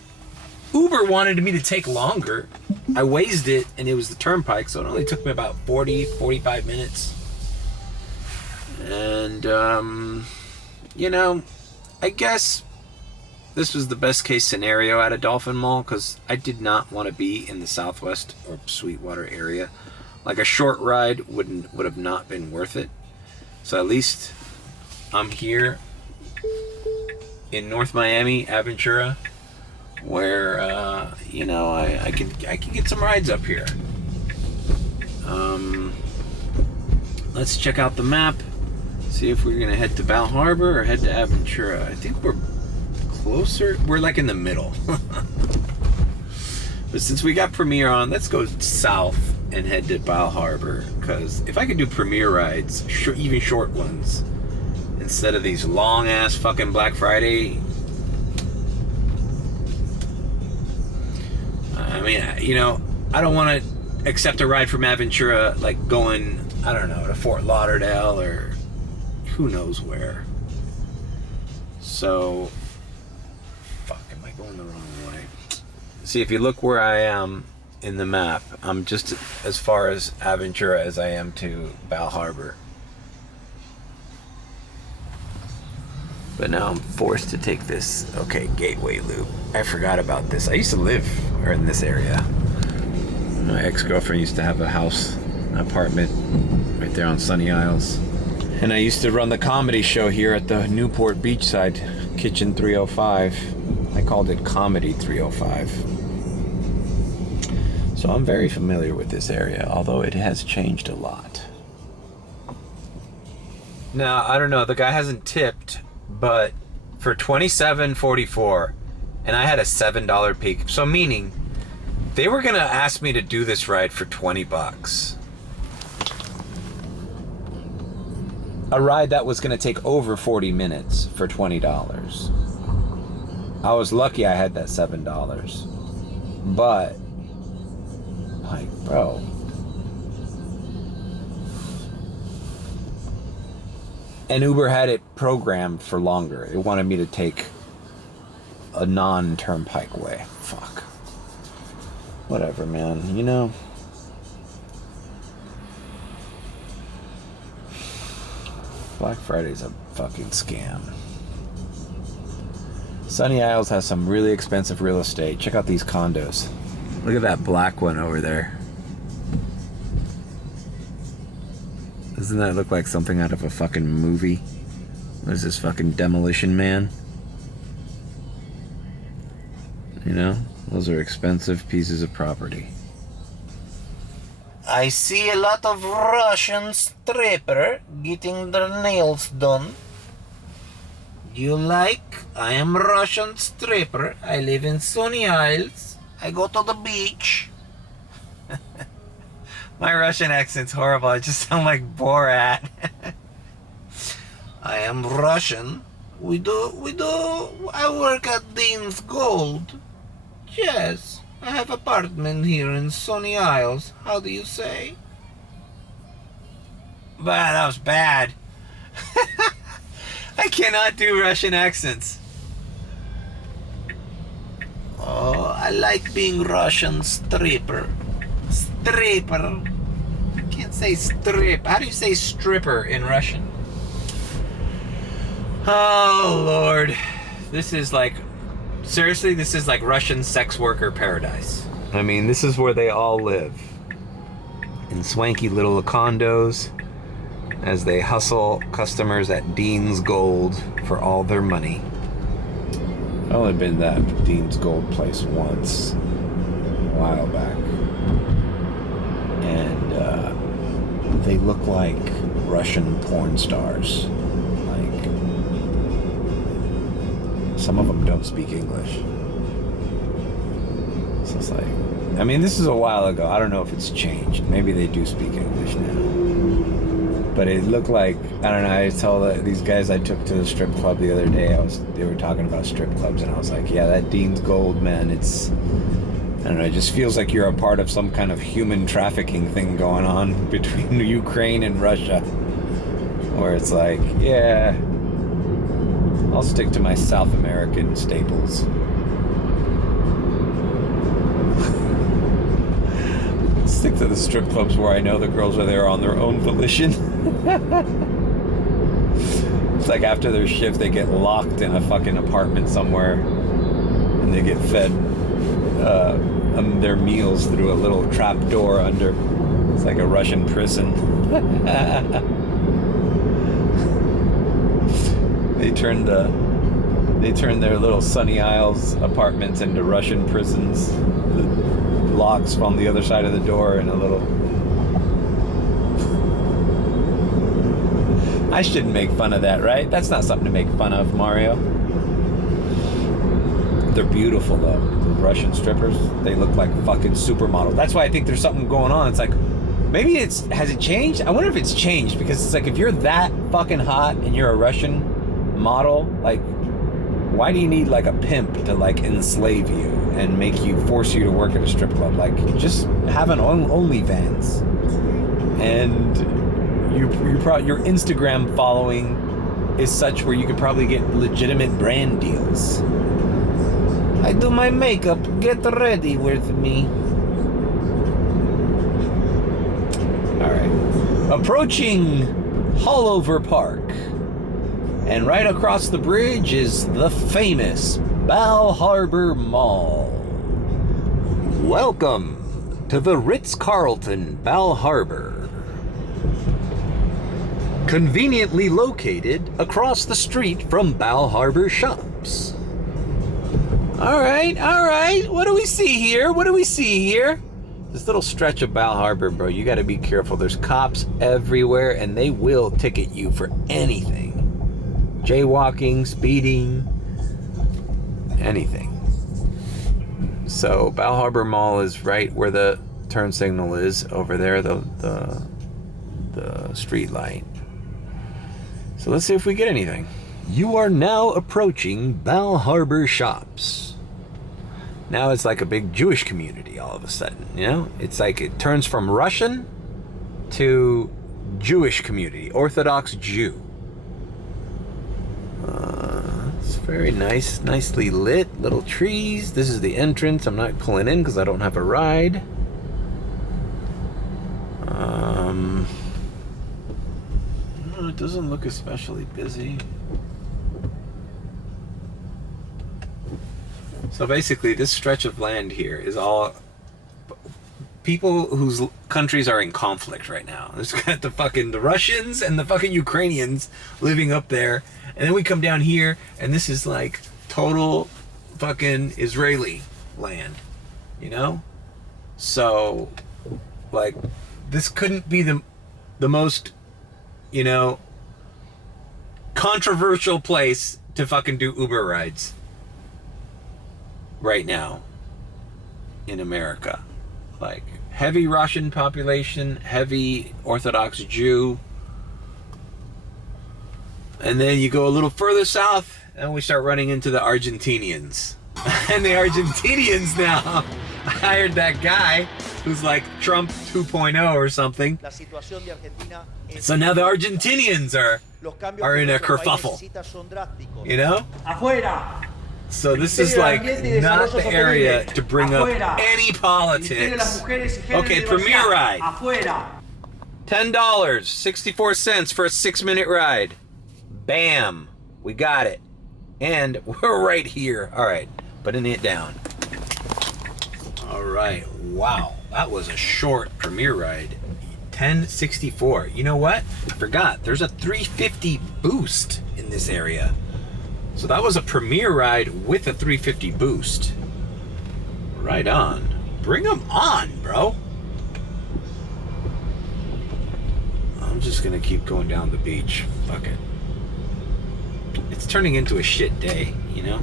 Uber wanted me to take longer. I Wazed it, and it was the turnpike, so it only took me about 45 minutes. And, you know, I guess this was the best case scenario at a Dolphin Mall, because I did not want to be in the Southwest or Sweetwater area. Like, a short ride would have not been worth it. So at least I'm here in North Miami, Aventura, where you know, I can get some rides up here. Let's check out the map, see if we're gonna head to Bal Harbor or head to Aventura. I think we're closer. We're like in the middle. But since we got Premiere on, let's go south and head to Bal Harbor, because if I could do Premiere rides, even short ones, instead of these long ass fucking Black Friday. I mean, you know, I don't want to accept a ride from Aventura like going, I don't know, to Fort Lauderdale or who knows where. So, fuck, am I going the wrong way? See, if you look where I am in the map, I'm just as far as Aventura as I am to Bal Harbor. But now I'm forced to take this, okay, gateway loop. I forgot about this. I used to live in this area. My ex-girlfriend used to have a house, an apartment right there on Sunny Isles. And I used to run the comedy show here at the Newport Beachside, Kitchen 305. I called it Comedy 305. So I'm very familiar with this area, although it has changed a lot. Now, I don't know, the guy hasn't tipped, but for $27.44, and I had a $7 peak, so meaning they were gonna ask me to do this ride for $20. A ride that was gonna take over 40 minutes for $20. I was lucky I had that $7, but like, bro. And Uber had it programmed for longer. It wanted me to take a non-turnpike way. Fuck. Whatever, man. You know? Black Friday's a fucking scam. Sunny Isles has some really expensive real estate. Check out these condos. Look at that black one over there. Doesn't that look like something out of a fucking movie? What is this, fucking Demolition Man? You know, those are expensive pieces of property. I see a lot of Russian stripper getting their nails done. Do you like I am Russian stripper. I live in Sunny Isles. I go to the beach. My Russian accent's horrible. I just sound like Borat. I am Russian. I work at Dean's Gold. Yes, I have apartment here in Sunny Isles. How do you say? But that was bad. I cannot do Russian accents. Oh, I like being Russian stripper. Stripper. I can't say strip. How do you say stripper in Russian? Oh, Lord. This is like... Seriously, this is like Russian sex worker paradise. I mean, this is where they all live. In swanky little condos as they hustle customers at Dean's Gold for all their money. I've only been to that Dean's Gold place once, a while back. And they look like Russian porn stars. Like, some of them don't speak English. So it's like, I mean, this is a while ago. I don't know if it's changed. Maybe they do speak English now. But it looked like, I don't know, I told these guys I took to the strip club the other day, they were talking about strip clubs, and I was like, yeah, that Dean's Gold, man, it's, I don't know, it just feels like you're a part of some kind of human trafficking thing going on between Ukraine and Russia. Where it's like, yeah, I'll stick to my South American staples. Stick to the strip clubs where I know the girls are there on their own volition. It's like after their shift, they get locked in a fucking apartment somewhere, and they get fed their meals through a little trap door under. It's like a Russian prison. They turned their little Sunny Isles apartments into Russian prisons. The locks on the other side of the door and a little... I shouldn't make fun of that, right? That's not something to make fun of, Mario. They're beautiful, though. The Russian strippers, they look like fucking supermodels. That's why I think there's something going on. It's like, maybe has it changed? I wonder if it's changed, because it's like, if you're that fucking hot and you're a Russian model, like, why do you need like a pimp to like enslave you and force you to work at a strip club? Like, just have an OnlyFans, and your Instagram following is such where you could probably get legitimate brand deals. I do my makeup. Get ready with me. All right, approaching Hollover Park. And right across the bridge is the famous Bal Harbor Mall. Welcome to the Ritz-Carlton Bal Harbor. Conveniently located across the street from Bal Harbor shops. All right. What do we see here? This little stretch of Bal Harbor, bro, you got to be careful. There's cops everywhere, and they will ticket you for anything. Jaywalking, speeding, anything. So Bal Harbor Mall is right where the turn signal is over there, the street light. So let's see if we get anything. You are now approaching Bal Harbor shops. Now it's like a big Jewish community all of a sudden, you know? It's like it turns from Russian to Jewish community, Orthodox Jew. It's very nice, nicely lit, little trees. This is the entrance. I'm not pulling in because I don't have a ride. No, it doesn't look especially busy. So basically, this stretch of land here is all people whose countries are in conflict right now. There's got the Russians and the fucking Ukrainians living up there. And then we come down here, and this is like total fucking Israeli land, you know? So, like, this couldn't be the most, you know, controversial place to fucking do Uber rides right now in America. Like, heavy Russian population, heavy Orthodox Jew. And then you go a little further south, and we start running into the Argentinians. And the Argentinians now hired that guy who's like Trump 2.0 or something. So now the Argentinians are in a kerfuffle. You know? So this is like not the area to bring up any politics. Okay, premiere ride. $10, 64 cents for a 6-minute ride. Bam, we got it. And we're right here. All right, putting it down. All right, wow, that was a short premiere ride. $10.64. You know what? I forgot, there's a $3.50 boost in this area. So that was a premiere ride with a $3.50 boost. Right on. Bring them on, bro. I'm just gonna keep going down the beach. Fuck it. It's turning into a shit day, you know?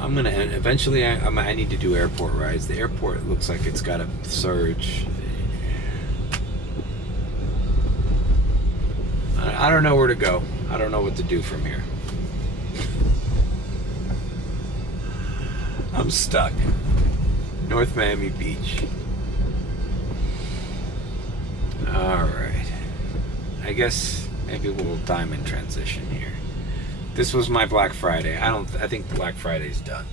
I'm gonna eventually. I need to do airport rides. The airport looks like it's got a surge. I don't know where to go. I don't know what to do from here. I'm stuck. North Miami Beach. All right. I guess maybe we'll diamond transition here. This was my Black Friday. I think Black Friday's done.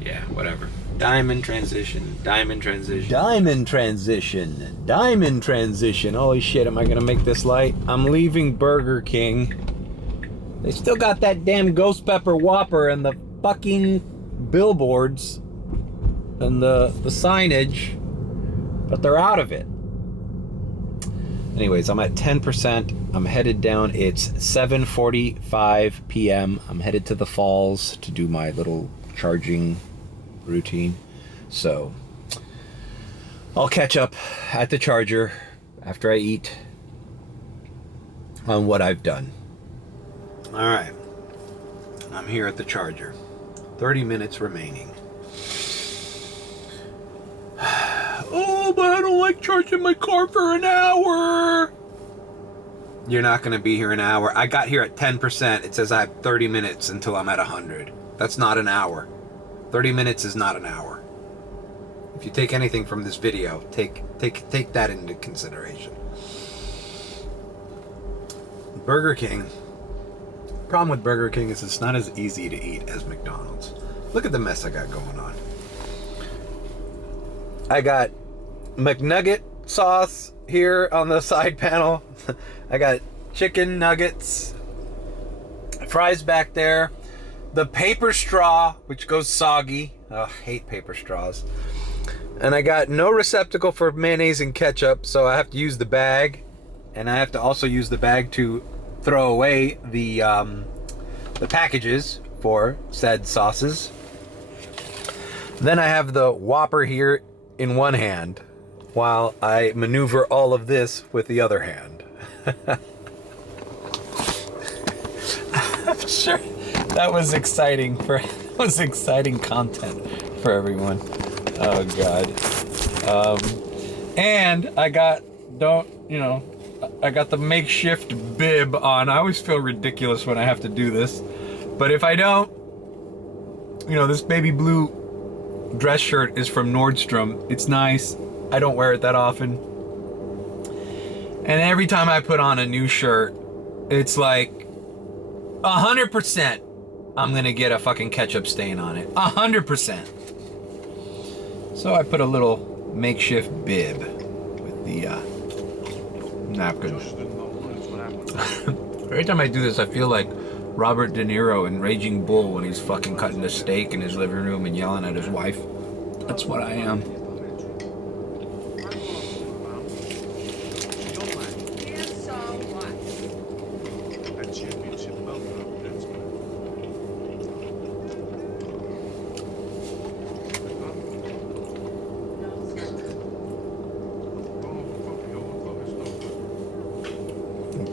Yeah, whatever. Diamond transition. Diamond transition. Diamond transition. Diamond transition. Holy shit, am I gonna make this light? I'm leaving Burger King. They still got that damn ghost pepper Whopper and the fucking billboards and the signage, but they're out of it. Anyways, I'm at 10%. I'm headed down. It's 7:45 p.m. I'm headed to the falls to do my little charging routine. So I'll catch up at the charger after I eat on what I've done. All right. I'm here at the charger. 30 minutes remaining. Oh, but I don't like charging my car for an hour. You're not going to be here an hour. I got here at 10%. It says I have 30 minutes until I'm at 100. That's not an hour. 30 minutes is not an hour. If you take anything from this video, take that into consideration. Burger King. Problem with Burger King is it's not as easy to eat as McDonald's. Look at the mess I got going on. I got McNugget sauce here on the side panel. I got chicken nuggets, fries back there, the paper straw, which goes soggy. Oh, I hate paper straws. And I got no receptacle for mayonnaise and ketchup, so I have to use the bag. And I have to also use the bag to throw away the packages for said sauces. Then I have the Whopper here in one hand while I maneuver all of this with the other hand. I'm sure that was exciting content for everyone. Oh God. And I got the makeshift bib on. I always feel ridiculous when I have to do this, but if I don't, this baby blue dress shirt is from Nordstrom. It's nice. I don't wear it that often. And every time I put on a new shirt, it's like 100% I'm gonna get a fucking ketchup stain on it. 100%. So I put a little makeshift bib with the napkin. Every time I do this, I feel like Robert De Niro in Raging Bull when he's fucking cutting a steak in his living room and yelling at his wife. That's what I am.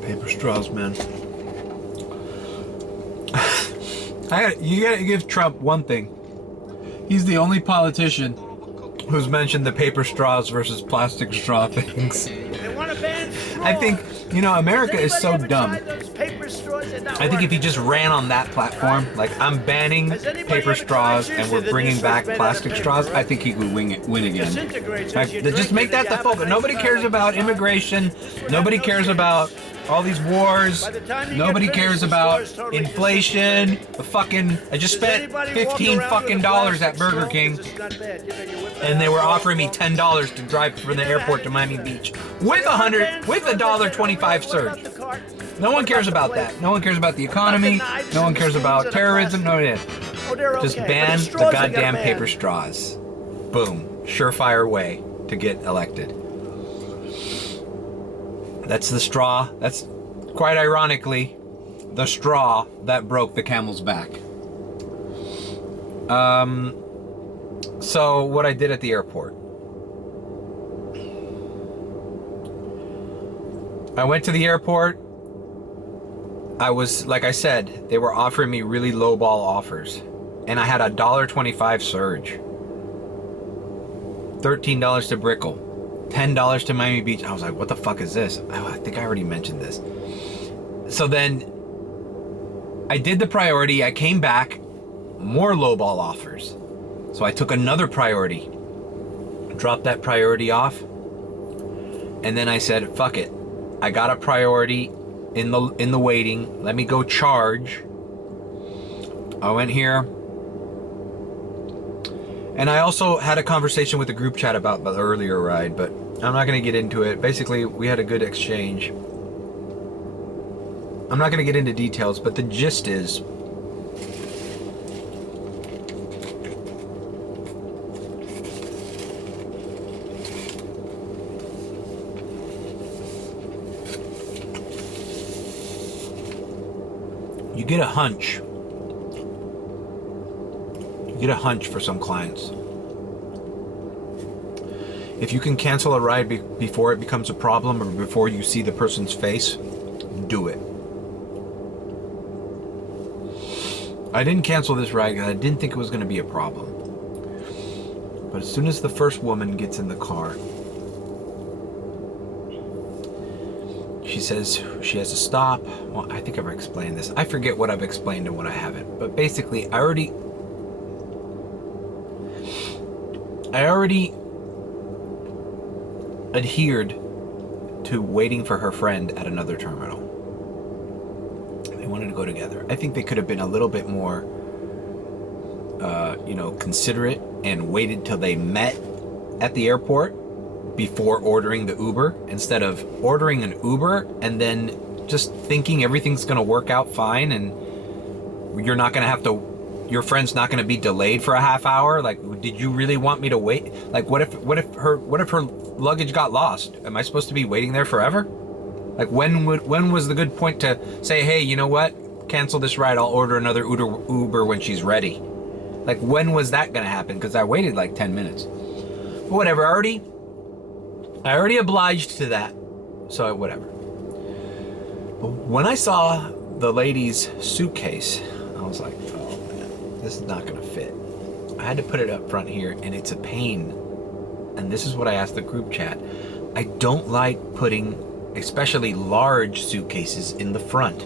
Paper straws, man. You gotta give Trump one thing. He's the only politician who's mentioned the paper straws versus plastic straw things. I think, America is so dumb. I think if he just ran on that platform, like, I'm banning paper straws and we're bringing back plastic straws, I think he would win again. Like, just make that the focus. Nobody cares about immigration. Nobody cares about all these wars. Nobody cares about inflation. I just spent $15 at Burger King, and they were offering me $10 to drive from the airport to Miami Beach with $1.25 surge. No one cares about that. No one cares about the economy. No one cares about terrorism. No one. Just ban the goddamn paper straws. Boom. Surefire way to get elected. That's the straw. That's, quite ironically, the straw that broke the camel's back. So what I did at the airport. I went to the airport. I was, like I said, they were offering me really lowball offers. And I had a $1.25 surge. $13 to Brickell. $10 to Miami Beach. I was like, what the fuck is this? I think I already mentioned this. So then I did the priority. I came back, more lowball offers. So I took another priority, dropped that priority off, and then I said, fuck it. I got a priority in the waiting. Let me go charge. I went here. And I also had a conversation with the group chat about the earlier ride, but I'm not going to get into it. Basically, we had a good exchange. I'm not going to get into details, but the gist is, you get a hunch. You get a hunch for some clients. If you can cancel a ride before it becomes a problem or before you see the person's face, do it. I didn't cancel this ride because I didn't think it was going to be a problem. But as soon as the first woman gets in the car, she says she has to stop. Well, I think I've explained this. I forget what I've explained and what I haven't. But basically, I already adhered to waiting for her friend at another terminal. They wanted to go together. I think they could have been a little bit more, considerate and waited till they met at the airport before ordering the Uber, instead of ordering an Uber and then just thinking everything's going to work out fine and you're not going to have to, your friend's not going to be delayed for a half hour. Like, did you really want me to wait? Like, what if her luggage got lost? Am I supposed to be waiting there forever? Like, when was the good point to say, hey, you know what? Cancel this ride. I'll order another Uber when she's ready. Like, when was that going to happen? Because I waited like 10 minutes. But whatever. I already obliged to that. So whatever. But when I saw the lady's suitcase, I was like, oh man, this is not going to fit. I had to put it up front here, and it's a pain. And this is what I asked the group chat. I don't like putting especially large suitcases in the front.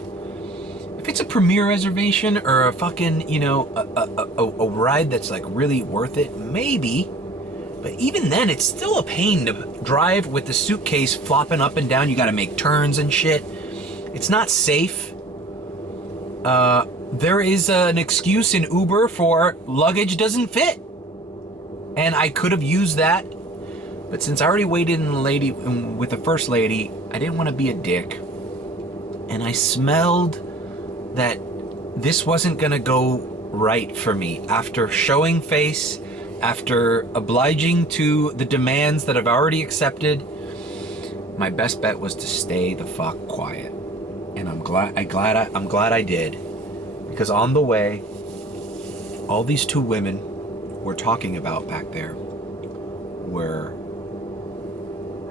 If it's a premier reservation or a fucking, a ride that's like really worth it, maybe. But even then, it's still a pain to drive with the suitcase flopping up and down. You got to make turns and shit. It's not safe. There is an excuse in Uber for luggage doesn't fit. And I could have used that. But since I already waited with the first lady, I didn't want to be a dick. And I smelled that this wasn't going to go right for me. After showing face, after obliging to the demands that I've already accepted, my best bet was to stay the fuck quiet. And I'm glad I did. Because on the way, all these two women were talking about back there were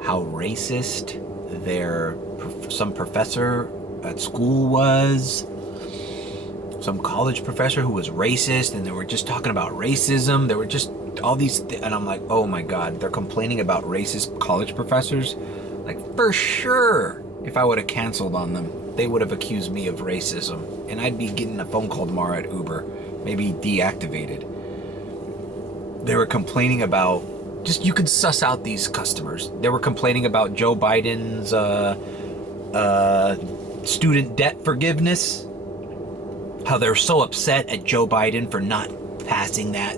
how racist their some professor at school was. Some college professor who was racist, and they were just talking about racism. There were just all these, and I'm like, oh my God, they're complaining about racist college professors. Like, for sure, if I would have canceled on them, they would have accused me of racism, and I'd be getting a phone call tomorrow at Uber, maybe deactivated. They were complaining about, just, you could suss out these customers. They were complaining about Joe Biden's student debt forgiveness. How they're so upset at Joe Biden for not passing that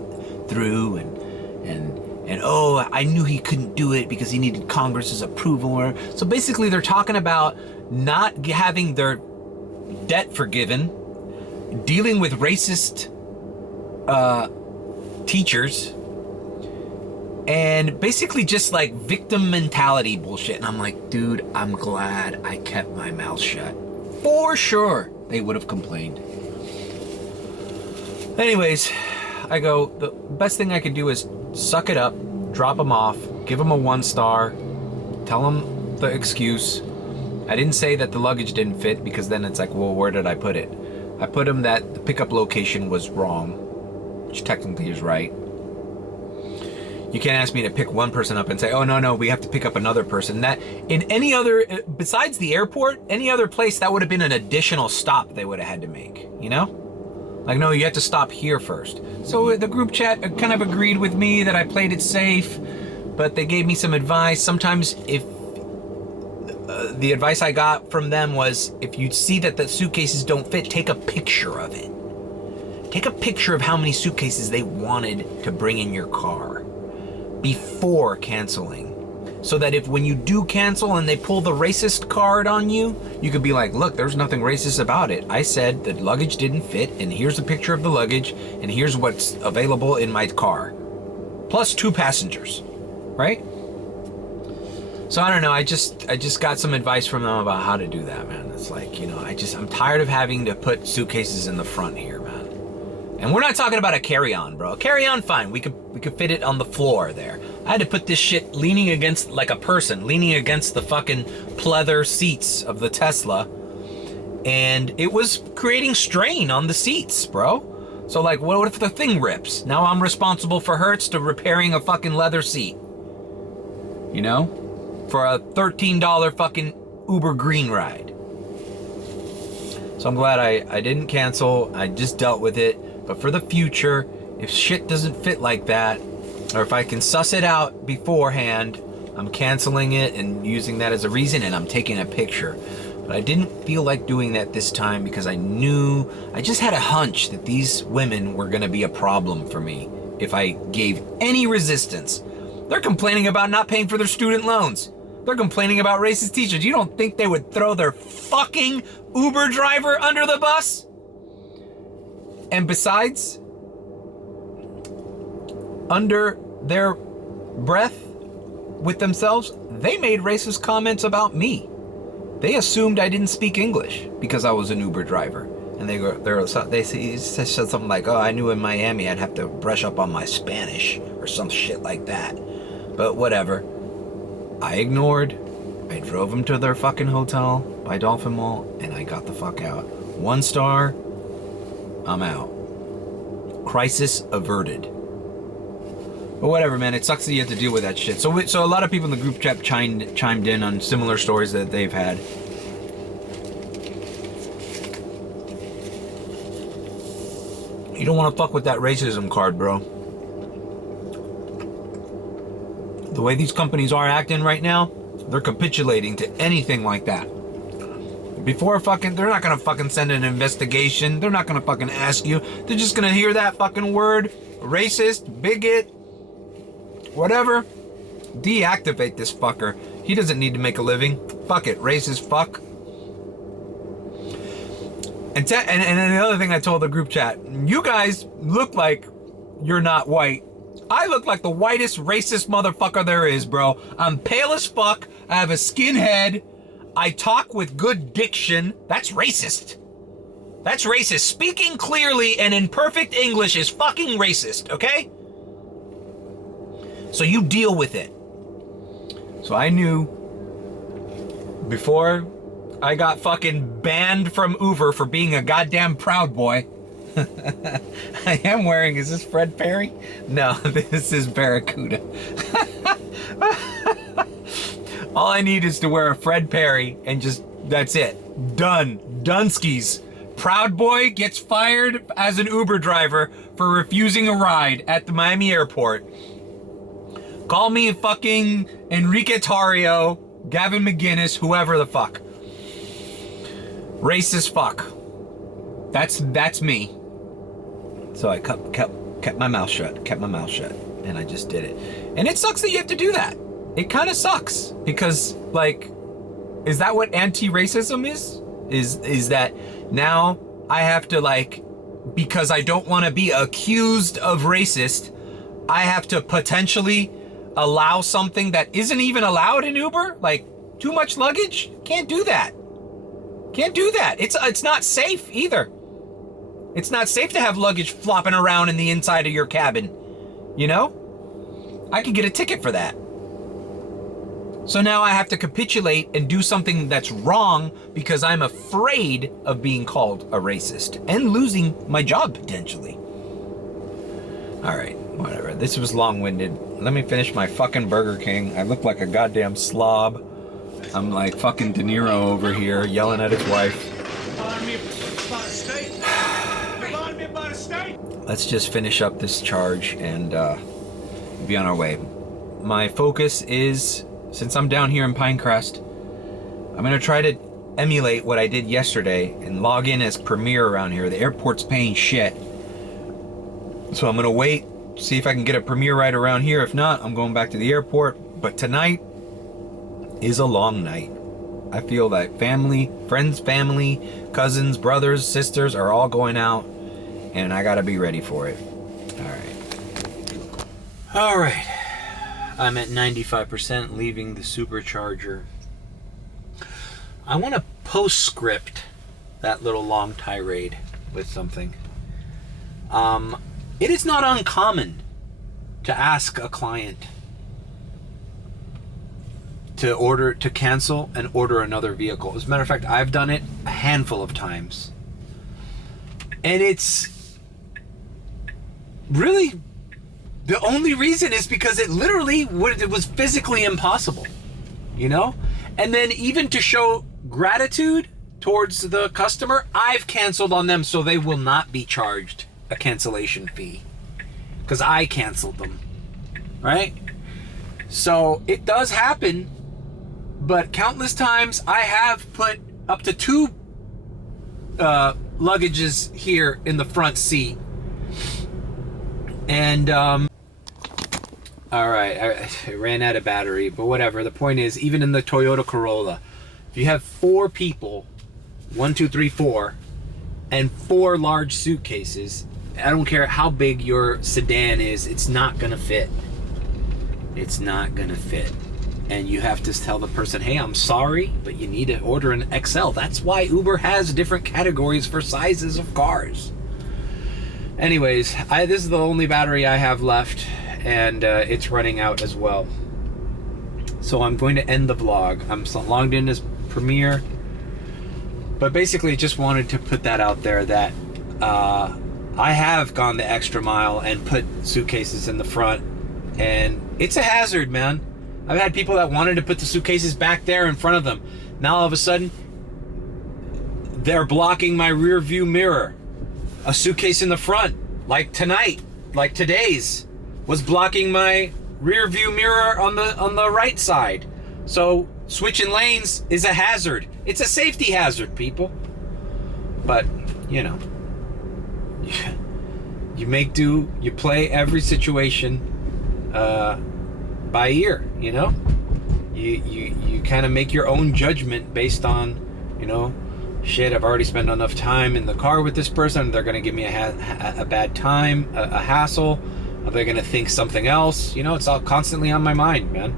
through, and oh, I knew he couldn't do it because he needed Congress's approval. So basically, they're talking about not having their debt forgiven, dealing with racist teachers, and basically just like victim mentality bullshit. And I'm like, dude, I'm glad I kept my mouth shut. For sure, they would have complained. Anyways, I go, the best thing I could do is suck it up, drop them off, give them a 1 star, tell them the excuse. I didn't say that the luggage didn't fit, because then it's like, well, where did I put it? I put them that the pickup location was wrong, which technically is right. You can't ask me to pick one person up and say, oh, no, we have to pick up another person. That, in any other, besides the airport, any other place, that would have been an additional stop they would have had to make, you know? Like, no, you have to stop here first. So the group chat kind of agreed with me that I played it safe, but they gave me some advice. Sometimes if the advice I got from them was, if you see that the suitcases don't fit, take a picture of it. Take a picture of how many suitcases they wanted to bring in your car before canceling. So that if when you do cancel and they pull the racist card on you, you could be like, look, there's nothing racist about it. I said the luggage didn't fit, and here's a picture of the luggage, and here's what's available in my car. Plus 2 passengers, right? So I don't know, I just got some advice from them about how to do that, man. It's like, you know, I'm tired of having to put suitcases in the front here, man. And we're not talking about a carry-on, bro. A carry-on, fine. We could fit it on the floor there. I had to put this shit leaning against, like a person, leaning against the fucking pleather seats of the Tesla. And it was creating strain on the seats, bro. So like, what if the thing rips? Now I'm responsible for Hertz to repairing a fucking leather seat. You know? For a $13 fucking Uber Green ride. So I'm glad I didn't cancel. I just dealt with it. But for the future, if shit doesn't fit like that, or if I can suss it out beforehand, I'm canceling it and using that as a reason, and I'm taking a picture. But I didn't feel like doing that this time because I just had a hunch that these women were gonna be a problem for me if I gave any resistance. They're complaining about not paying for their student loans. They're complaining about racist teachers. You don't think they would throw their fucking Uber driver under the bus? And besides, under their breath with themselves, they made racist comments about me. They assumed I didn't speak English because I was an Uber driver. And they said something like, oh, I knew in Miami I'd have to brush up on my Spanish or some shit like that. But whatever. I ignored. I drove them to their fucking hotel by Dolphin Mall, and I got the fuck out. 1 star, I'm out. Crisis averted. But whatever, man. It sucks that you have to deal with that shit. So a lot of people in the group chat chimed in on similar stories that they've had. You don't want to fuck with that racism card, bro. The way these companies are acting right now, they're capitulating to anything like that. Before they're not gonna fucking send an investigation. They're not gonna fucking ask you. They're just gonna hear that fucking word, racist, bigot, whatever. Deactivate this fucker. He doesn't need to make a living. Fuck it, racist fuck. And then the other thing I told the group chat, you guys look like you're not white. I look like the whitest racist motherfucker there is, bro. I'm pale as fuck. I have a skinhead. I talk with good diction. That's racist. That's racist. Speaking clearly and in perfect English is fucking racist, okay? So you deal with it. So I knew before I got fucking banned from Uber for being a goddamn Proud Boy. I am wearing, is this Fred Perry? No, this is Barracuda. All I need is to wear a Fred Perry and just, that's it. Done. Dunskies. Proud Boy gets fired as an Uber driver for refusing a ride at the Miami airport. Call me fucking Enrique Tarrio, Gavin McGinnis, whoever the fuck. Racist fuck. That's me. So I kept my mouth shut, and I just did it. And it sucks that you have to do that. It kind of sucks because, like, is that what anti-racism is? Is that now I have to, like, because I don't want to be accused of racist, I have to potentially allow something that isn't even allowed in Uber? Like, too much luggage? Can't do that. Can't do that. It's not safe either. It's not safe to have luggage flopping around in the inside of your cabin. You know? I could get a ticket for that. So now I have to capitulate and do something that's wrong because I'm afraid of being called a racist and losing my job potentially. All right, whatever. This was long-winded. Let me finish my fucking Burger King. I look like a goddamn slob. I'm like fucking De Niro over here yelling at his wife. Let's just finish up this charge and be on our way. My focus is, since I'm down here in Pinecrest, I'm gonna try to emulate what I did yesterday and log in as Premier around here. The airport's paying shit. So I'm gonna wait, see if I can get a Premier ride around here. If not, I'm going back to the airport. But tonight is a long night. I feel like family, friends, family, cousins, brothers, sisters are all going out, and I gotta be ready for it. All right. I'm at 95%, leaving the supercharger. I want to postscript that little long tirade with something. It is not uncommon to ask a client to cancel and order another vehicle. As a matter of fact, I've done it a handful of times. And it's really, the only reason is because it was physically impossible, you know? And then even to show gratitude towards the customer, I've canceled on them so they will not be charged a cancellation fee because I canceled them, right? So it does happen, but countless times I have put up to 2 luggages here in the front seat. And all right, I ran out of battery, but whatever. The point is, even in the Toyota Corolla, if you have 4 people, 1, 2, 3, 4, and 4 large suitcases, I don't care how big your sedan is, it's not gonna fit. It's not gonna fit. And you have to tell the person, hey, I'm sorry, but you need to order an XL. That's why Uber has different categories for sizes of cars. Anyways, this is the only battery I have left, and it's running out as well. So I'm going to end the vlog. I'm logged in as Premier, but basically just wanted to put that out there that I have gone the extra mile and put suitcases in the front, and it's a hazard, man. I've had people that wanted to put the suitcases back there in front of them. Now all of a sudden, they're blocking my rear view mirror. A suitcase in the front, like today's, was blocking my rear view mirror on the right side. So switching lanes is a hazard. It's a safety hazard, people. But, you know, you make do, you play every situation by ear, you know? You kind of make your own judgment based on, you know, shit, I've already spent enough time in the car with this person. They're going to give me a bad time, a hassle. Are they going to think something else? You know, it's all constantly on my mind, man.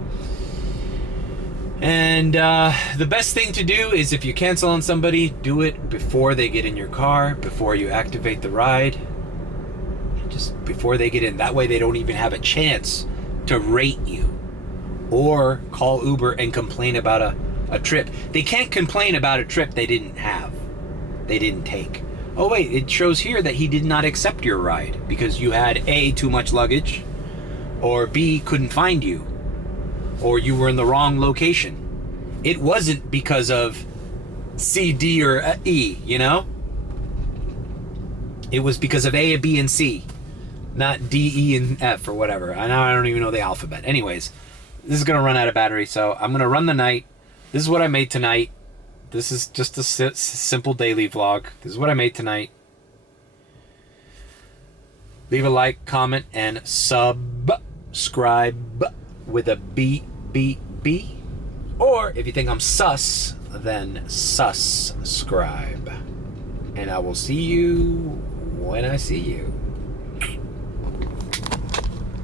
And the best thing to do is if you cancel on somebody, do it before they get in your car, before you activate the ride. Just before they get in. That way they don't even have a chance to rate you or call Uber and complain about a trip. They can't complain about a trip they didn't have. They didn't take. Oh wait, it shows here that he did not accept your ride because you had A, too much luggage, or B, couldn't find you, or you were in the wrong location. It wasn't because of C, D, or E, you know? It was because of A, B, and C, not D, E, and F, or whatever. I don't even know the alphabet. Anyways, this is going to run out of battery, so I'm going to run the night. This is what I made tonight. This is just a simple daily vlog. This is what I made tonight. Leave a like, comment, and subscribe with a B. Or if you think I'm sus, then subscribe. And I will see you when I see you.